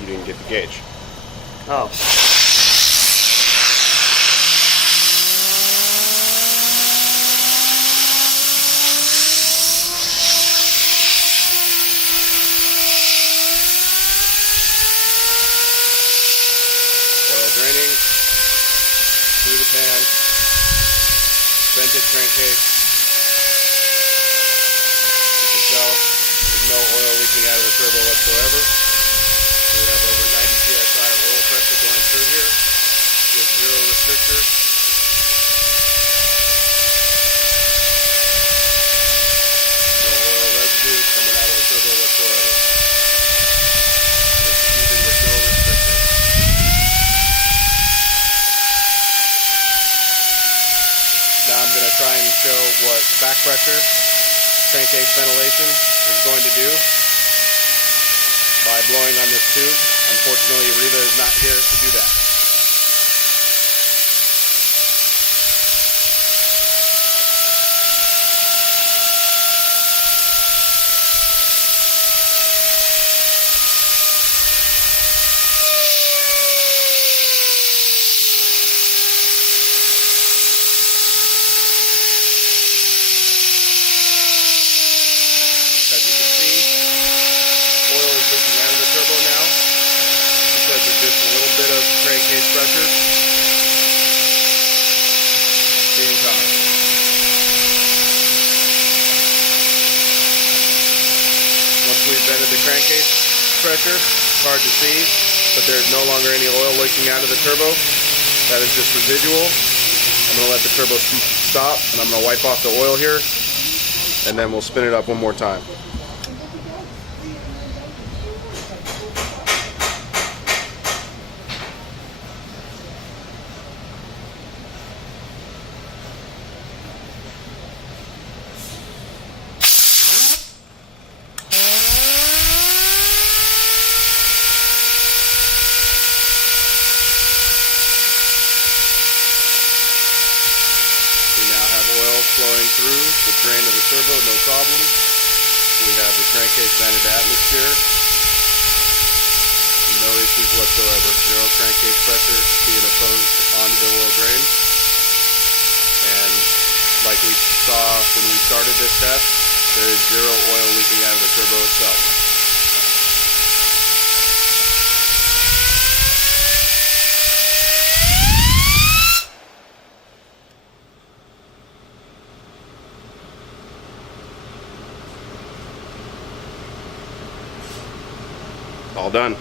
you didn't get the gauge. Oh. Oil draining through the pan, vented crankcase. You can tell there's no oil leaking out of the turbo whatsoever. We have over 90 psi oil pressure going through here with zero restrictor. No oil residue coming out of the turbo whatsoever. This is even with no restrictor. Now I'm going to try and show what back pressure crankcase ventilation is going to do by blowing on this tube. Unfortunately, Riva is not here to do that. As you can see, oil is leaking out of the turbo now because of just a little bit of crankcase pressure being caused. Once we've vented the crankcase pressure, it's hard to see, but there's no longer any oil leaking out of the turbo. That is just residual. I'm going to let the turbo stop, and I'm going to wipe off the oil here, and then we'll spin it up one more time. We now have oil flowing through the drain of the turbo, no problem. We have the crankcase vented atmosphere. No issues whatsoever. Zero crankcase pressure being opposed onto the oil drain. And like we saw when we started this test, there is zero oil leaking out of the turbo itself. All done.